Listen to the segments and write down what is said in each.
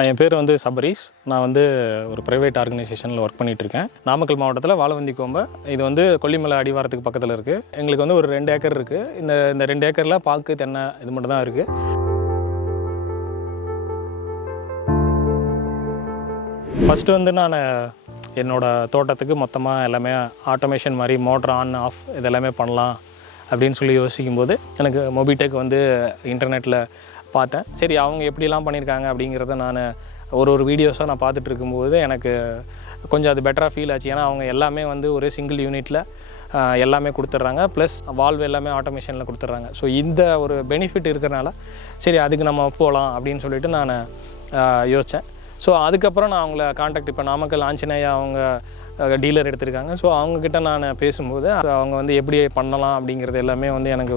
என் பேர் வந்து சபரீஷ். நான் வந்து ஒரு ப்ரைவேட் ஆர்கனைசேஷனில் ஒர்க் பண்ணிகிட்ருக்கேன். நாமக்கல் மாவட்டத்தில் வாழவந்தி கோம்பை. இது வந்து கொல்லிமலை அடிவாரத்துக்கு பக்கத்தில் இருக்குது. எங்களுக்கு வந்து ஒரு 2 ஏக்கர் இருக்குது. இந்த 2 ஏக்கரில் பாக்கு, தென்னை இது மட்டும் தான் இருக்குது. ஃபஸ்ட்டு வந்து நான் என்னோடய தோட்டத்துக்கு மொத்தமாக எல்லாமே ஆட்டோமேஷன் மாதிரி மோட்டர் ஆன் ஆஃப் இதெல்லாமே பண்ணலாம் அப்படின்னு சொல்லி யோசிக்கும்போது எனக்கு மொபிடெக் வந்து இன்டர்நெட்டில் பார்த்தேன். சரி, அவங்க எப்படிலாம் பண்ணியிருக்காங்க அப்படிங்கிறத நான் ஒரு வீடியோஸாக நான் பார்த்துட்டு இருக்கும்போது எனக்கு கொஞ்சம் அது பெட்டராக ஃபீல் ஆச்சு. ஏன்னா அவங்க எல்லாமே வந்து ஒரு சிங்கிள் யூனிட்டில் எல்லாமே கொடுத்துட்றாங்க, ப்ளஸ் வால்வ் எல்லாமே ஆட்டோமேஷனில் கொடுத்துட்றாங்க. ஸோ இந்த ஒரு பெனிஃபிட் இருக்கிறனால சரி அதுக்கு நம்ம போகலாம் அப்படின்னு சொல்லிட்டு நான் யோசித்தேன். ஸோ அதுக்கப்புறம் நான் அவங்கள காண்டாக்ட், இப்போ நாமக்கல் ஆஞ்சநேயா அவங்க டீலர் எடுத்திருக்காங்க. ஸோ அவங்கக்கிட்ட நான் பேசும்போது அவங்க வந்து எப்படி பண்ணலாம் அப்படிங்கிறது எல்லாமே வந்து எனக்கு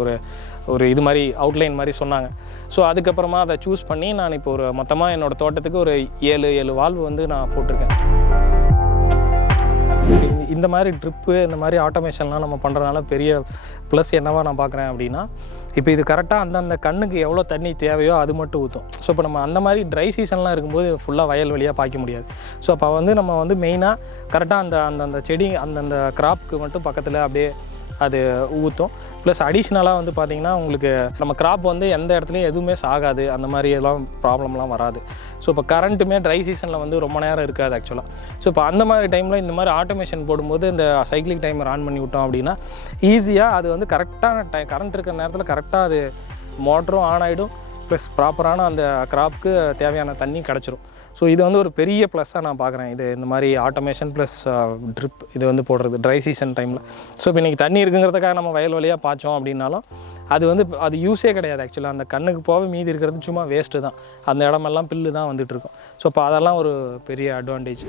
ஒரு இது மாதிரி அவுட்லைன் மாதிரி சொன்னாங்க. ஸோ அதுக்கப்புறமா அதை சூஸ் பண்ணி நான் இப்போ ஒரு மொத்தமாக என்னோடய தோட்டத்துக்கு ஒரு 7 வால்வு வந்து நான் போட்டிருக்கேன். இந்த மாதிரி ட்ரிப்பு, இந்த மாதிரி ஆட்டோமேஷன்லாம் நம்ம பண்ணுறதுனால பெரிய ப்ளஸ் என்னவா நான் பார்க்குறேன் அப்படின்னா, இப்போ இது கரெக்டாக அந்தந்த கண்ணுக்கு எவ்வளோ தண்ணி தேவையோ அது மட்டும் ஊற்றும். ஸோ இப்போ நம்ம அந்த மாதிரி ட்ரை சீசன்லாம் இருக்கும்போது ஃபுல்லாக வயல் வழியாக பாய்க்க முடியாது. ஸோ அப்போ வந்து நம்ம வந்து மெயினாக கரெக்டாக அந்தந்த செடி அந்தந்த கிராப்புக்கு மட்டும் பக்கத்தில் அப்படியே அது ஊற்றும். ப்ளஸ் அடிஷ்னலாக வந்து பார்த்திங்கன்னா உங்களுக்கு நம்ம கிராப் வந்து எந்த இடத்துலையும் எதுவுமே சாகாது, அந்த மாதிரி எல்லாம் ப்ராப்ளம்லாம் வராது. ஸோ இப்போ கரண்ட்டுமே ட்ரை சீசனில் வந்து ரொம்ப நேரம் இருக்காது ஆக்சுவலாக. ஸோ இப்போ அந்த மாதிரி டைமில் இந்த மாதிரி ஆட்டோமேஷன் போடும்போது இந்த சைக்கிளிக் டைமர் ஆன் பண்ணி விட்டோம் அப்படின்னா ஈஸியாக அது வந்து கரெக்டான கரண்ட் இருக்கிற நேரத்தில் கரெக்டாக அது மோட்டரும் ஆன் ஆகிடும், ப்ளஸ் ப்ராப்பரான அந்த கிராப்புக்கு தேவையான தண்ணி கிடச்சிரும். ஸோ இது வந்து ஒரு பெரிய ப்ளஸ்ஸாக நான் பார்க்குறேன். இது இந்த மாதிரி ஆட்டோமேஷன் ப்ளஸ் ட்ரிப் இது வந்து போடுறது ட்ரை சீசன் டைமில். ஸோ இப்போ இன்றைக்கி தண்ணி இருக்குங்கிறதுக்காக நம்ம வயல் வழியாக பாய்ச்சோம் அப்படின்னாலும் அது யூஸே கிடையாது ஆக்சுவலாக. அந்த கண்ணுக்கு போக மீதி இருக்கிறது சும்மா வேஸ்ட்டு தான். அந்த இடமெல்லாம் பில்லு தான் வந்துட்டுருக்கும். ஸோ இப்போ அதெல்லாம் ஒரு பெரிய அட்வான்டேஜ்.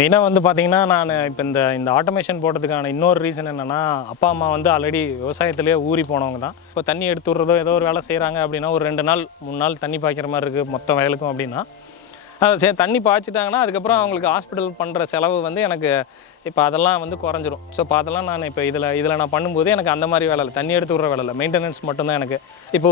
மெயினாக வந்து பார்த்திங்கன்னா நான் இப்போ இந்த ஆட்டோமேஷன் போட்டதுக்கான இன்னொரு ரீசன் என்னென்னா, அப்பா அம்மா வந்து ஆல்ரெடி விவசாயத்திலே ஊறி போனவங்க தான். இப்போ தண்ணி எடுத்து விட்றதோ ஏதோ ஒரு வேலை செய்கிறாங்க அப்படின்னா ஒரு 2 நாள் 3 நாள் தண்ணி பாய்க்கிற மாதிரி இருக்குது மொத்த வயலுக்கும் அப்படின்னா, சரி தண்ணி பாய்ச்சிட்டாங்கன்னா அதுக்கப்புறம் அவங்களுக்கு ஹாஸ்பிட்டல் பண்ணுற செலவு வந்து எனக்கு இப்போ அதெல்லாம் வந்து குறைஞ்சிரும். ஸோ இப்போ அதெல்லாம் நான் இப்போ இதில் நான் பண்ணும்போது எனக்கு அந்த மாதிரி வேலை இல்லை, தண்ணி எடுத்து விட்ற வேலை இல்லை, மெயின்டெனன்ஸ் மட்டும்தான் எனக்கு. இப்போ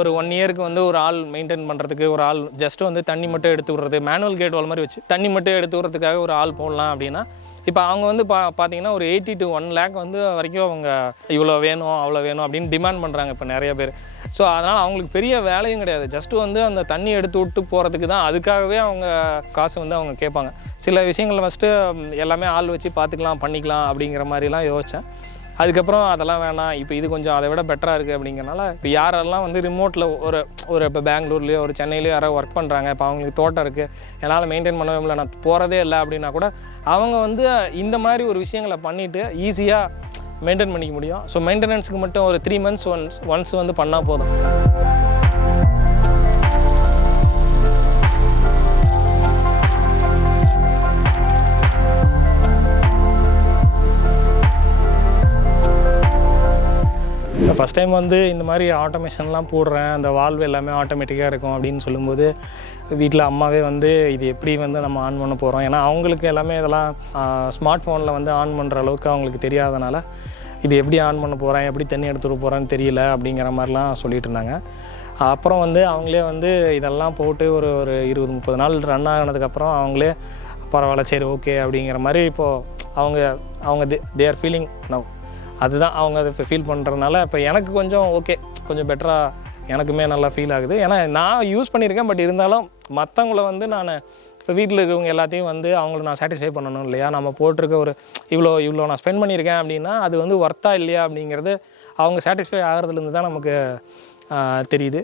ஒரு 1 இயருக்கு வந்து ஒரு ஆள் மெயின்டைன் பண்ணுறதுக்கு ஒரு ஆள் ஜஸ்ட்டு வந்து தண்ணி மட்டும் எடுத்து விட்றது, மேனுவல் கேட் வால் மாதிரி வச்சு தண்ணி மட்டும் எடுத்து விட்றதுக்காக ஒரு ஆள் போடலாம் அப்படின்னா, இப்போ அவங்க வந்து பார்த்தீங்கன்னா ஒரு 80 to 1 lakh வந்து வரைக்கும் அவங்க இவ்வளோ வேணும் அவ்வளோ வேணும் அப்படின்னு டிமாண்ட் பண்ணுறாங்க இப்போ நிறைய பேர். ஸோ அதனால் அவங்களுக்கு பெரிய வேலையும் கிடையாது, ஜஸ்ட்டு வந்து அந்த தண்ணி எடுத்து விட்டு போகிறதுக்கு தான், அதுக்காகவே அவங்க காசு வந்து அவங்க கேட்பாங்க. சில விஷயங்கள் ஃபஸ்ட்டு எல்லாமே ஆள் வச்சு பார்த்துக்கலாம் பண்ணிக்கலாம் அப்படிங்கிற மாதிரிலாம் யோசித்தேன். அதுக்கப்புறம் அதெல்லாம் வேணாம், இப்போ இது கொஞ்சம் அதை விட பெட்டராக இருக்குது அப்படிங்கிறனால இப்போ யாரெல்லாம் வந்து ரிமோட்டில் ஒரு இப்போ பெங்களூர்லேயோ ஒரு சென்னையிலையோ யாரோ ஒர்க் பண்ணுறாங்க, இப்போ அவங்களுக்கு தோட்டம் இருக்குது, என்னால் மெயின்டைன் பண்ணவே முடியல, நான் போகிறதே இல்லை அப்படின்னா கூட அவங்க வந்து இந்த மாதிரி ஒரு விஷயங்களை பண்ணிவிட்டு ஈஸியாக மெயின்டைன் பண்ணிக்க முடியும். ஸோ மெயின்டெனன்ஸுக்கு மட்டும் ஒரு 3 months ஒன்ஸ் வந்து பண்ணால் போதும். ஃபஸ்ட் டைம் வந்து இந்த மாதிரி ஆட்டோமேஷன்லாம் போடுறேன், அந்த வால்வு எல்லாமே ஆட்டோமேட்டிக்காக இருக்கும் அப்படின்னு சொல்லும்போது வீட்டில் அம்மாவே வந்து இது எப்படி வந்து நம்ம ஆன் பண்ண போகிறோம், ஏன்னா அவங்களுக்கு எல்லாமே இதெல்லாம் ஸ்மார்ட் ஃபோனில் வந்து ஆன் பண்ணுற அளவுக்கு அவங்களுக்கு தெரியாதனால இது எப்படி ஆன் பண்ண போகிறேன், எப்படி தண்ணி எடுத்துகிட்டு போகிறேன்னு தெரியல அப்படிங்கிற மாதிரிலாம் சொல்லிகிட்டு இருந்தாங்க. அப்புறம் வந்து அவங்களே வந்து இதெல்லாம் போட்டு ஒரு 20-30 நாள் ரன் ஆகினதுக்கப்புறம் அவங்களே பரவாயில்ல சரி ஓகே அப்படிங்கிற மாதிரி இப்போது அவங்க தே ஆர் ஃபீலிங் நவ், அதுதான் அவங்க அதை இப்போ ஃபீல் பண்ணுறதுனால இப்போ எனக்கு கொஞ்சம் ஓகே, கொஞ்சம் பெட்டராக எனக்குமே நல்லா ஃபீல் ஆகுது. ஏன்னா நான் யூஸ் பண்ணியிருக்கேன், பட் இருந்தாலும் மற்றவங்கள வந்து நான் இப்போ வீட்டில் இருக்கிறவங்க எல்லாத்தையும் வந்து அவங்கள நான் சாட்டிஸ்ஃபை பண்ணணும் இல்லையா. நம்ம போட்டிருக்க ஒரு இவ்வளோ நான் ஸ்பெண்ட் பண்ணியிருக்கேன் அப்படின்னா அது வந்து ஒர்த்தா இல்லையா அப்படிங்கிறது அவங்க சாட்டிஸ்ஃபை ஆகிறதுலேருந்து தான் நமக்கு தெரியுது.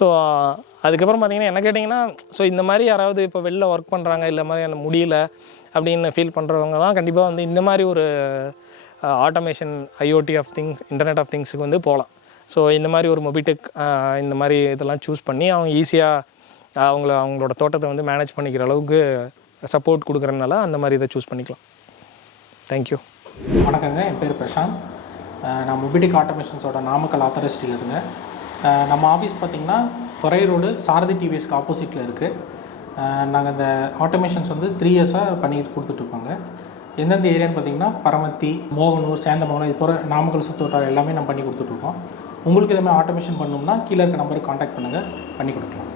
ஸோ அதுக்கப்புறம் பார்த்திங்கன்னா என்ன கேட்டிங்கன்னா, ஸோ இந்த மாதிரி யாராவது இப்போ வெளில ஒர்க் பண்ணுறாங்க, இல்லை மாதிரி எனக்கு முடியல அப்படின்னு ஃபீல் பண்ணுறவங்க தான் கண்டிப்பாக வந்து இந்த மாதிரி ஒரு automation IoT of things, internet of திங்ஸுக்கு வந்து போகலாம். ஸோ இந்த மாதிரி ஒரு மொபிடெக் இந்த மாதிரி இதெல்லாம் சூஸ் பண்ணி அவங்க ஈஸியாக அவங்களோட தோட்டத்தை வந்து மேனேஜ் பண்ணிக்கிற அளவுக்கு சப்போர்ட் கொடுக்குறதுனால அந்த மாதிரி இதை சூஸ் பண்ணிக்கலாம். தேங்க்யூ. வணக்கங்க, என் பேர் பிரசாந்த். நான் மொபிடெக் ஆட்டோமேஷன்ஸோட நாமக்கல் ஆத்தரைஸ்டில் இருக்கேன். நம்ம ஆஃபீஸ் பார்த்திங்கன்னா துறை ரோடு சாரதி டிவிஎஸ்க்கு ஆப்போசிட்டில் இருக்குது. நாங்கள் இந்த ஆட்டோமேஷன்ஸ் வந்து 3 இயர்ஸாக பண்ணி கொடுத்துட்ருக்கோங்க. எந்தெந்த ஏரியான்னு பார்த்திங்கன்னா பரமத்தி, மோகனூர், சேந்தமங்கலம், இது போகிற நாமக்கல் சுற்றுவட்டாரம் எல்லாமே நம்ம பண்ணி கொடுத்துட்ருக்கோம். உங்களுக்கு இதே மாதிரி ஆட்டோமேஷன் பண்ணணும்னா கீழே இருக்க நம்பருக்கு காண்டாக்ட் பண்ணுங்கள், பண்ணி கொடுக்கலாம்.